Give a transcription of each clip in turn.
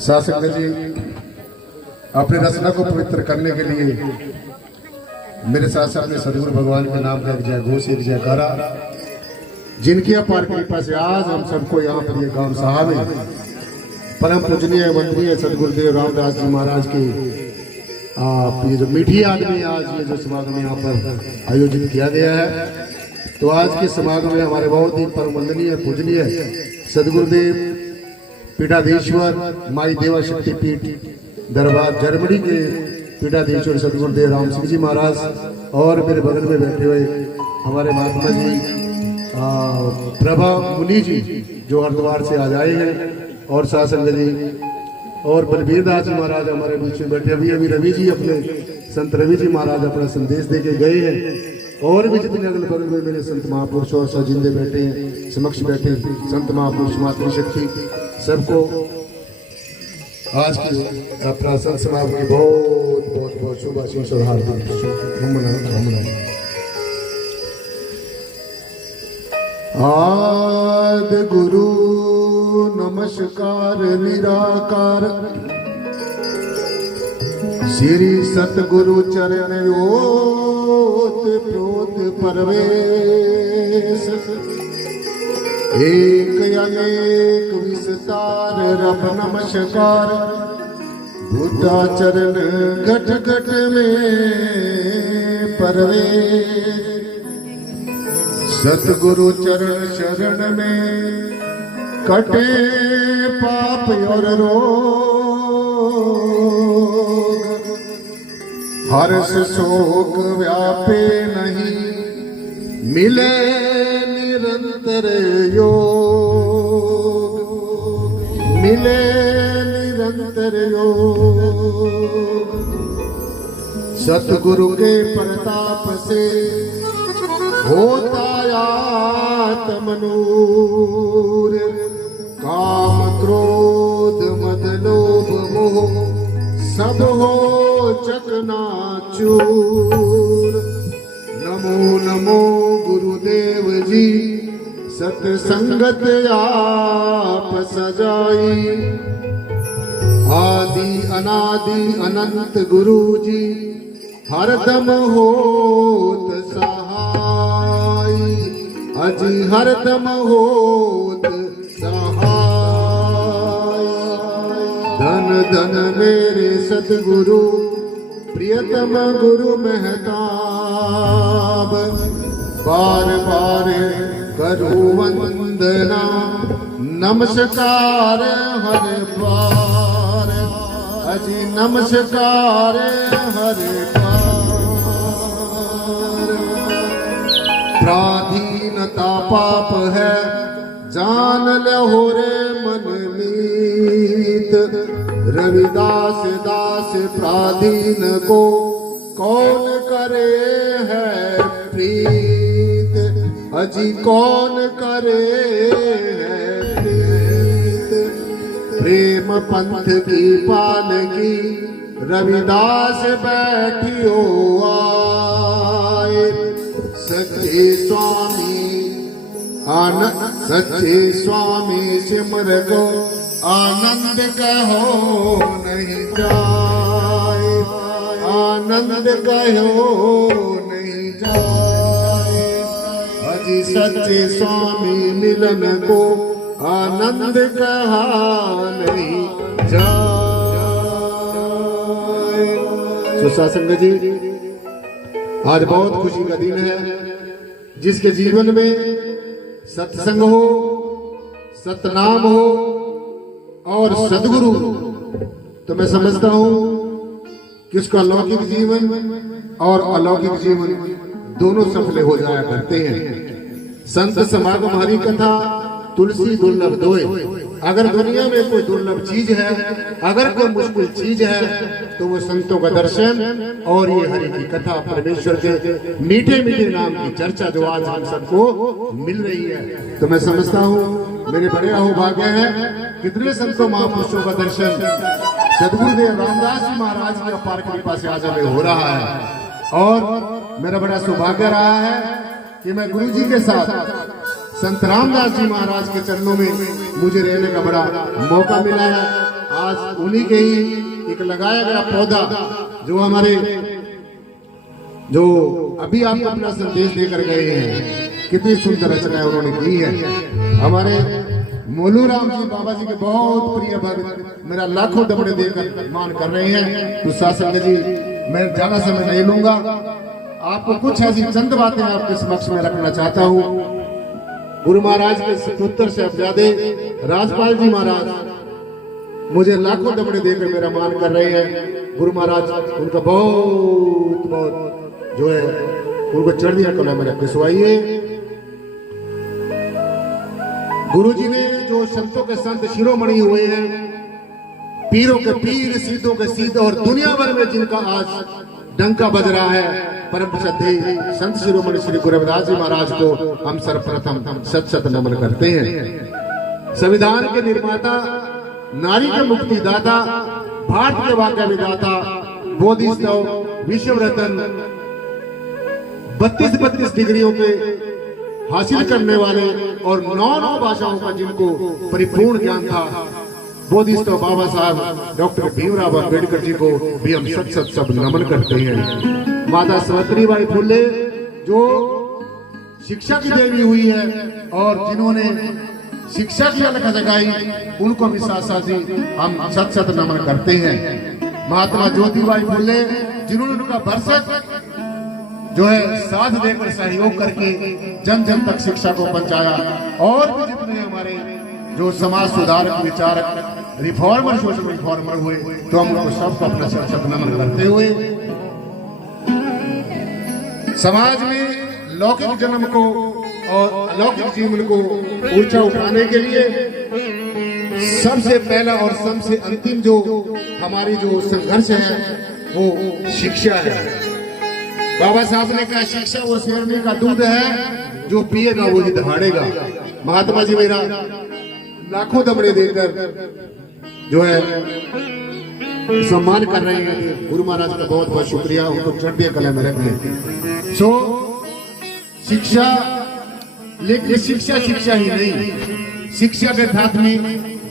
शासक जी अपने रचना को पवित्र करने के लिए मेरे साथ साथ में सदगुरु भगवान के नाम का एक जय घोष एक जयकारा, जिनकी अपार कृपा से आज हम सबको यहाँ पर ये गांव साहब में परम पूजनीय मंत्रीय सदगुरुदेव रामदास जी महाराज की ये जो मीठी आदमी आज ये जो समागम यहाँ पर आयोजित किया गया है, तो आज के समागम में हमारे बहुत ही परम वंदनीय पूजनीय सदगुरुदेव पीठाधीश्वर माई देवा शक्ति पीठ दरबार जर्मनी के पीठाधीश्वर सदगुरुदेव राम सिंह जी महाराज और मेरे बगल में बैठे हुए हमारे महात्मा जी प्रभा मुनि जी जो हरिद्वार से आज आए हैं, और शासन जी और बलबीर दास जी महाराज हमारे बीच में बैठे। अभी रवि जी अपने संत रवि जी महाराज अपना संदेश दे के गए हैं, और भी जितने अगल बगल में मेरे संत महापुरुष और सजिंदे बैठे हैं, समक्ष बैठे संत महापुरुष मातृशक्ति सबको आज की अपना संत समागम की बहुत बहुत बहुत शुभ आशीष और हार्दिक आदि गुरु नमस्कार निराकार श्री सतगुरु चरण ओत प्रोत परवेश एक अनेक विस्तार रब नमस्कार बुद्धा चरण घट घट में परवेश सतगुरु चरण शरण में कटे पाप और रोग हर्ष शोक व्यापे नहीं मिले निरंतर योग मिले निरंतर योग सतगुरु के प्रताप से होता आत्मनूर काम क्रोध मद लोभ मोह सब हो चकनाचूर। नमो नमो गुरुदेव जी सतसंगत आप सजाई आदि अनादि अनंत गुरु जी हरदम होत सहाय अजी हरदम होत सहाय। धन धन मेरे सतगुरु प्रियतम गुरु महताब बार बार करूं वंदना नमस्कार हर बार अजी नमस्कार हर बार। प्राधीनता पाप है जान लो रे मन मीत रविदास दास प्राधीन को कौन करे है प्रीत अजी कौन करे है प्रीत। प्रेम पंथ की पालकी रविदास बैठियो आए सच्चे स्वामी सच्चे स्वामी सिमर को आनंद कहो नहीं जाए आनंद कहो नहीं जाए अजी सच्चे स्वामी मिलन को आनंद कहा नहीं जाए। सुशासन जी आज बहुत खुशी का दिन है, जिसके जीवन में सत्संग हो सतनाम हो और सदगुरु हो, तो मैं समझता हूं कि उसका लौकिक जीवन और अलौकिक जीवन दोनों सफल हो जाया करते हैं। संत समागम हरि कथा तुलसी दुर्लभ दोए। अगर दुनिया में कोई दुर्लभ चीज है, अगर कोई मुश्किल चीज है, तो वो संतों का दर्शन और ये हरि की कथा परमेश्वर के मीठे मीठे नाम की चर्चा जो आज हम सबको मिल रही है। तो मैं समझता हूँ मेरे बड़े अहोभाग्य है, कितने संतों महापुरुषों का दर्शन सदगुरुदेव रामदास जी महाराज की अपार कृपा से आज हमें हो रहा है, और मेरा बड़ा सौभाग्य रहा है कि मैं गुरु जी के साथ संत रामदास जी महाराज के चरणों में मुझे रहने का बड़ा मौका मिला है। आज उन्हीं के ही एक लगाया गया पौधा जो हमारे जो अभी आपको अपना संदेश देकर गए हैं, कितनी सुंदर रचना उन्होंने की है। हमारे मोलू राम जी बाबा जी के बहुत प्रिय भक्त मेरा लाखों दबड़े देकर मान कर रहे हैं। तो शासक जी मैं ज्यादा समय नहीं लूंगा, आपको कुछ ऐसी चंद बातें आपके समक्ष में रखना चाहता हूँ। गुरु महाराज के सुपुत्र साहबजादे राजपाल जी महाराज मुझे लाखों दबड़े देकर मेरा मान कर रहे हैं। गुरु महाराज उनका बहुत बहुत जो है उनको चढ़िया कला में रखवाइए। गुरु जी ने जो संतों के संत शिरोमणि हुए हैं, पीरों के पीर, सीधों के सीध और दुनिया भर में जिनका आज डंका बज रहा है, परम श्रद्धेय संत शिरोमणि श्री गुरु रविदास जी महाराज को हम सर्वप्रथम सत सत नमन करते हैं। संविधान के निर्माता, नारी के मुक्तिदाता, भारत के वाक्य विदाता, बोधिसत्व, विश्व रत्न, 32 डिग्रियों के हासिल करने वाले और 9 भाषाओं का जिनको परिपूर्ण ज्ञान था, बोधिसत्व बाबा साहब डॉक्टर भीमराव अम्बेडकर जी को भी हम सत सब नमन करते हैं। माता सावित्रीबाई फुले जो शिक्षा की देवी हुई है और जिन्होंने शिक्षा की अलख जगाई, उनको भी साथ साथ ही हम सत नमन करते हैं। महात्मा ज्योतिबाई फुले जिन्होंने उनका भरसक जो है साथ देकर सहयोग करके जन जन तक शिक्षा को पहुंचाया, और भी जितने हमारे जो समाज सुधारक, विचारक, रिफॉर्मर, सोशल रिफॉर्मर हुए, तो हम उनको सबको अपना सत नमन करते हुए समाज में लौकिक जन्म को और अलौकिक जीवन को ऊंचा उठाने के लिए सबसे पहला और सबसे अंतिम जो हमारी जो संघर्ष है वो शिक्षा है। बाबा साहब ने कहा शिक्षा वो शेरनी का दूध है, जो पिएगा वो ही दहाड़ेगा। महात्मा जी मेरा लाखों दबड़े देकर जो है सम्मान कर रहे हैं। गुरु महाराज का बहुत बहुत शुक्रिया, उनको चढ़िया कला में रखें। सो शिक्षा, लेकिन शिक्षा ही नहीं, शिक्षा के साथ में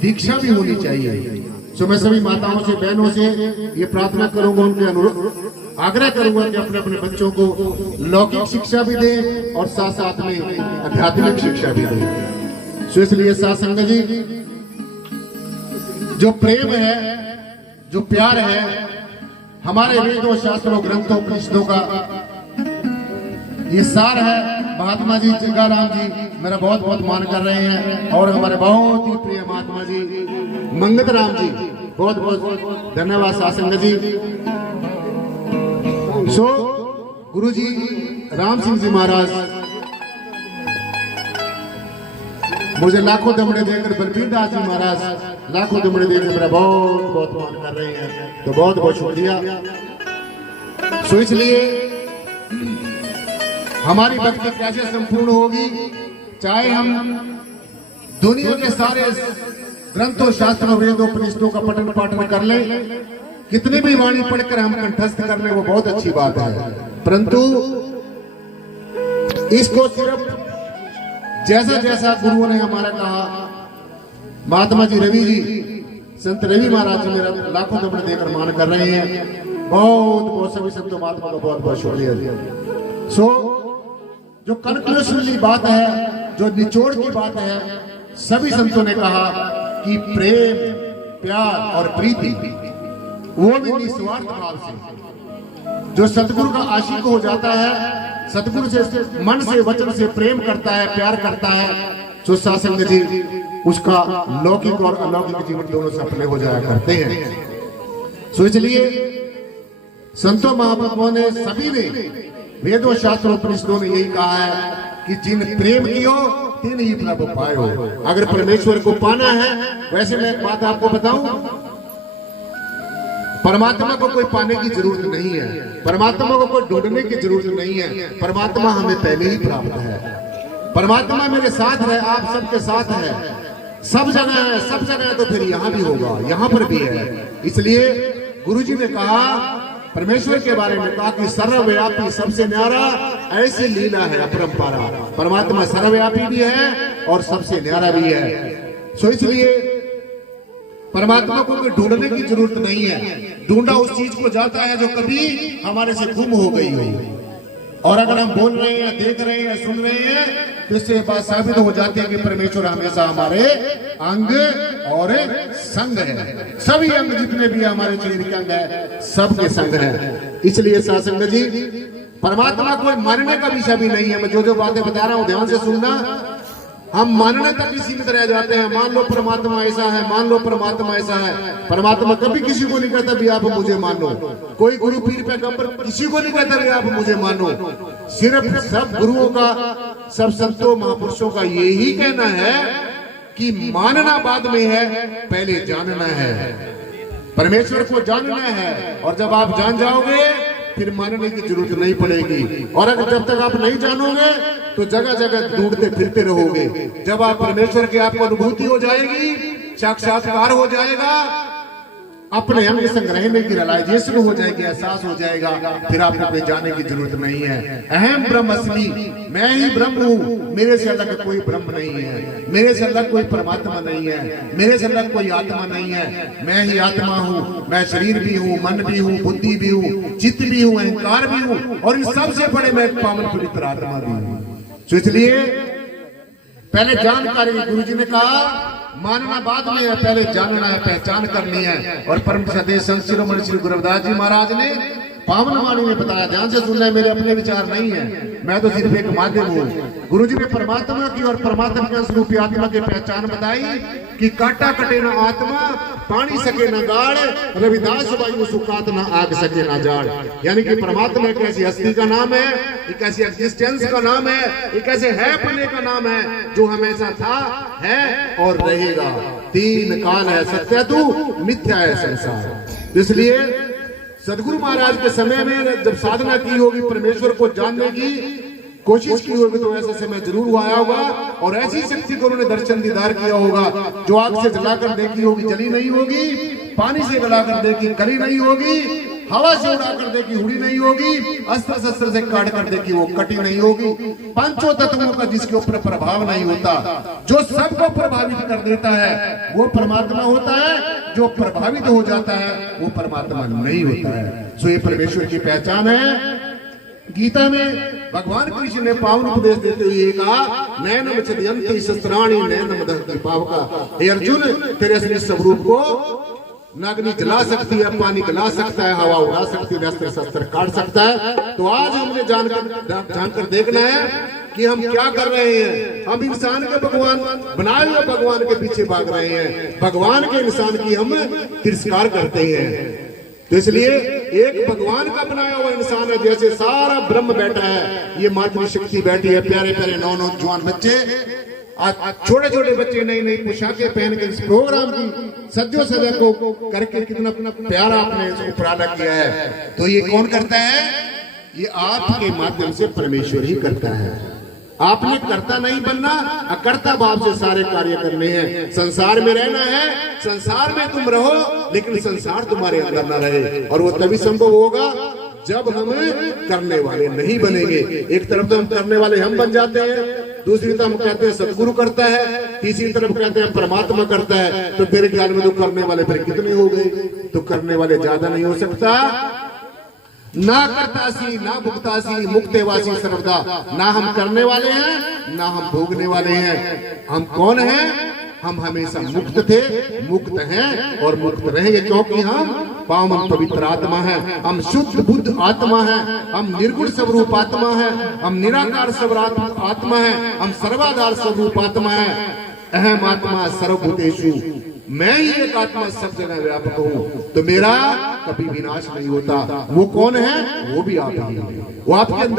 दीक्षा भी होनी चाहिए। सो मैं सभी माताओं से, बहनों से ये प्रार्थना करूंगा, उनके अनुरोध आग्रह करूंगा कि अपने अपने बच्चों को लौकिक शिक्षा भी दें और साथ साथ में आध्यात्मिक शिक्षा भी दें। सो इसलिए साथ संगत जी, जो प्रेम है, जो प्यार है, हमारे वेदों, शास्त्रों, ग्रंथों, उपनिषदों का ये सार है। महात्मा जी जगाराम जी मेरा बहुत बहुत मान कर रहे हैं, और हमारे बहुत ही प्रिय महात्मा जी मंगत राम जी, बहुत बहुत धन्यवाद शासन जी। सो गुरु जी राम सिंह जी महाराज मुझे लाखों दमड़े देकर, बलबीर दास जी महाराज लाखों दमड़े देकर मेरा बहुत बहुत मान कर रहे हैं, तो बहुत बहुत शुक्रिया। सो इसलिए हमारी भक्ति कैसे संपूर्ण होगी, चाहे हम दुनिया के सारे ग्रंथों, शास्त्रों, वेदों, उपनिषदों का पठन पाठन कर ले, कितनी भी वाणी पढ़कर हम कंठस्थ कर ले, वो बहुत अच्छी बात है, परंतु इसको सिर्फ जैसा जैसा गुरुओं ने हमारा कहा, महात्मा जी रवि जी, संत रवि महाराज जी मेरा लाखों दमड़े देकर मान कर रहे हैं, बहुत बहुत सभी संतों महात्मा का बहुत बहुत शुक्रिया। सो जो कंक्लूसिवली बात है, जो निचोड़ की बात है, सभी संतों ने कहा कि प्रेम, प्यार और प्रीति वो भी निस्वार्थ भाव से जो सतगुरु का आशिक हो जाता है, सतगुरु से मन से, वचन से प्रेम करता है, प्यार करता है, तो सासंग जी उसका लौकिक और अलौकिक जीवन दोनों सफल हो जाया करते हैं। सो इसलिए संतों महापुरुषों ने, सभी ने, वेदों, शास्त्रों, उपनिषदों ने यही कहा है कि जिन प्रेम कियो तिन ही प्रभु पायो। अगर परमेश्वर को पाना है, वैसे मैं एक बात आपको बताऊं, परमात्मा को कोई पाने की जरूरत नहीं है, परमात्मा को कोई ढूंढने की जरूरत नहीं है, परमात्मा हमें पहले ही प्राप्त है। परमात्मा मेरे साथ है, आप सबके साथ है, सब जगह है, सब जगह है, तो फिर यहाँ भी होगा, यहाँ पर भी है। इसलिए गुरु जी ने कहा, परमेश्वर के बारे में कहा कि सर्वव्यापी, सबसे न्यारा, ऐसी लीला है अपरंपारा। परमात्मा सर्वव्यापी भी है और सबसे न्यारा भी है। सो इसलिए परमात्मा को कोई ढूंढने की जरूरत नहीं है। ढूंढा उस चीज को जाता है जो कभी हमारे से गुम हो गई हो। और अगर हम बोल रहे हैं, देख रहे हैं, सुन रहे हैं, तो इससे बात साबित हो जाती है कि परमेश्वर हमेशा हमारे अंग और संग है। सभी अंग जितने भी हमारे शरीर के अंग है, सबके संग है। इसलिए सासंग जी, परमात्मा कोई मानने का विषय भी नहीं है। मैं जो जो बातें बता रहा हूं ध्यान से सुनना। हम मानने तक ही सीमित रह जाते हैं। मान लो परमात्मा ऐसा है, मान लो परमात्मा ऐसा है। परमात्मा कभी किसी को नहीं कहता भी आप मुझे मानो। कोई गुरु पीर पैगंबर किसी को नहीं कहता भी आप मुझे मानो। सिर्फ सब गुरुओं का, सब संतों महापुरुषों का यही कहना है कि मानना बाद में है, पहले जानना है। परमेश्वर को जानना है, और जब आप जान जाओगे फिर मानने की जरूरत नहीं पड़ेगी। और अगर जब तक आप नहीं जानोगे तो जगह जगह ढूंढते फिरते रहोगे। जब आप परमेश्वर की आपको अनुभूति हो जाएगी, साक्षात्कार हो जाएगा, अपने अंग संग रहने की रियलाइजेशन हो जाएगी, एहसास हो जाएगा, फिर आपको कोई जाने की जरूरत नहीं है। अहम ब्रह्मस्मि, मैं ही ब्रह्म हूँ, मेरे से अलग कोई ब्रह्म नहीं है, मेरे से अलग कोई परमात्मा नहीं है, मेरे से अलग कोई आत्मा नहीं है। मैं ही आत्मा हूँ, मैं शरीर भी हूँ, मन भी हूँ, बुद्धि भी हूँ, चित्त भी हूँ, अहंकार भी हूँ, और इन सबसे बड़े मैं पावन पवित्र आत्मा भी हूँ। तो इसलिए पहले जानकारी, गुरु जी ने कहा मानना बाद में है, पहले जानना है, पहचान करनी है। और परम सदेश संत शिरोमणि श्री गुरु रविदास जी महाराज ने पावन वाणी में बताया। ध्यान से सुनना है, मेरे अपने विचार नहीं है, मैं तो सिर्फ एक माध्यम हूँ। गुरु जी ने परमात्मा की और परमात्मा के स्वरूपी आत्मा की पहचान बताई कि काटा कटे न आत्मा, पानी सके न गाड़, रविदास वायु सुखात न आग सके न जाड़। यानी कि परमात्मा एक ऐसी हस्ती का नाम है, एक ऐसी एग्जिस्टेंस का नाम है, एक ऐसे है पने का नाम है जो हमेशा था, है और रहेगा। तीन काल है, सत्य तू, मिथ्या है संसार। इसलिए सदगुरु महाराज के समय में जब साधना की होगी, परमेश्वर को जानने की कोशिश की होगी, तो ऐसा समय जरूर आया होगा। और ऐसी शक्ति को उन्होंने दर्शन दीदार किया होगा जो आग से जलाकर देखी होगी, जली नहीं होगी, पानी से गलाकर देखी, गली नहीं होगी, हवा से उड़ाकर देखी, उड़ी नहीं होगी, अस्त्र शस्त्र से काट कर देखी, वो कटी नहीं होगी। पांचों तत्वों का जिसके ऊपर प्रभाव नहीं होता, जो सबको प्रभावित कर देता है, वो परमात्मा होता है। जो प्रभावित हो जाता है वो परमात्मा नहीं होता है। सो ये परमेश्वर की पहचान है। गीता में भगवान कृष्ण ने पावन उपदेश देते हुए कहा, नैनम छदयन्ति शस्त्राणि नैनम दहति पावका। हे अर्जुन, तेरे असली स्वरूप को न अग्नि जला सकती है, पानी गला सकता है, हवा उड़ा सकती है, अस्त्र शस्त्र काट सकता है। तो आज हमने जानकर देखना है कि हम क्या कर रहे हैं। हम इंसान के भगवान बनाए हुए भगवान के पीछे भाग रहे हैं, भगवान के इंसान की हम तिरस्कार करते हैं। तो इसलिए एक भगवान का बनाया हुआ इंसान है, जैसे सारा ब्रह्म बैठा है, ये मातृशक्ति बैठी है, प्यारे प्यारे नौजवान बच्चे, छोटे छोटे बच्चे नई नई पोशाकें पहन के इस प्रोग्राम की सज्जो सजा को करके कितना प्यारा आपने इसको प्राला किया है। तो ये कौन करता है? ये आपके माध्यम से परमेश्वर ही करता है। आपने कर्ता नहीं बनना, अकर्ता भाव से सारे कार्य करने हैं। संसार में रहना है, संसार में तुम रहो, लेकिन संसार तुम्हारे अंदर न रहे। और वो तभी संभव होगा जब हम करने वाले नहीं बनेंगे। एक तरफ तो हम करने वाले हम बन जाते हैं, दूसरी तरफ हम कहते हैं सदगुरु करता है, तीसरी तरफ कहते हैं परमात्मा करता है। तो मेरे ख्याल में तो करने वाले फिर कितने हो गए? तो करने वाले ज्यादा नहीं हो सकता। ना करतासी ना भुगतासी मुक्तेवासी सर्वदा। ना हम करने वाले हैं, ना हम भोगने वाले हैं। हम कौन हैं? हम हमेशा मुक्त थे, मुक्त हैं और मुक्त रहेंगे, क्योंकि हम पावन पवित्र आत्मा हैं। हम शुद्ध बुद्ध आत्मा हैं, हम निर्गुण स्वरूप आत्मा हैं, हम निराकार स्वरूप आत्मा हैं, हम सर्वाधार स्वरूप आत्मा हैं। अहम आत्मा सर्वभूतेषु, मैं ही एक आत्मा सब जगह व्यापक हूँ। तो मेरा कभी विनाश नहीं होता। वो कौन है? वो भी आप ही, वो आपके अंदर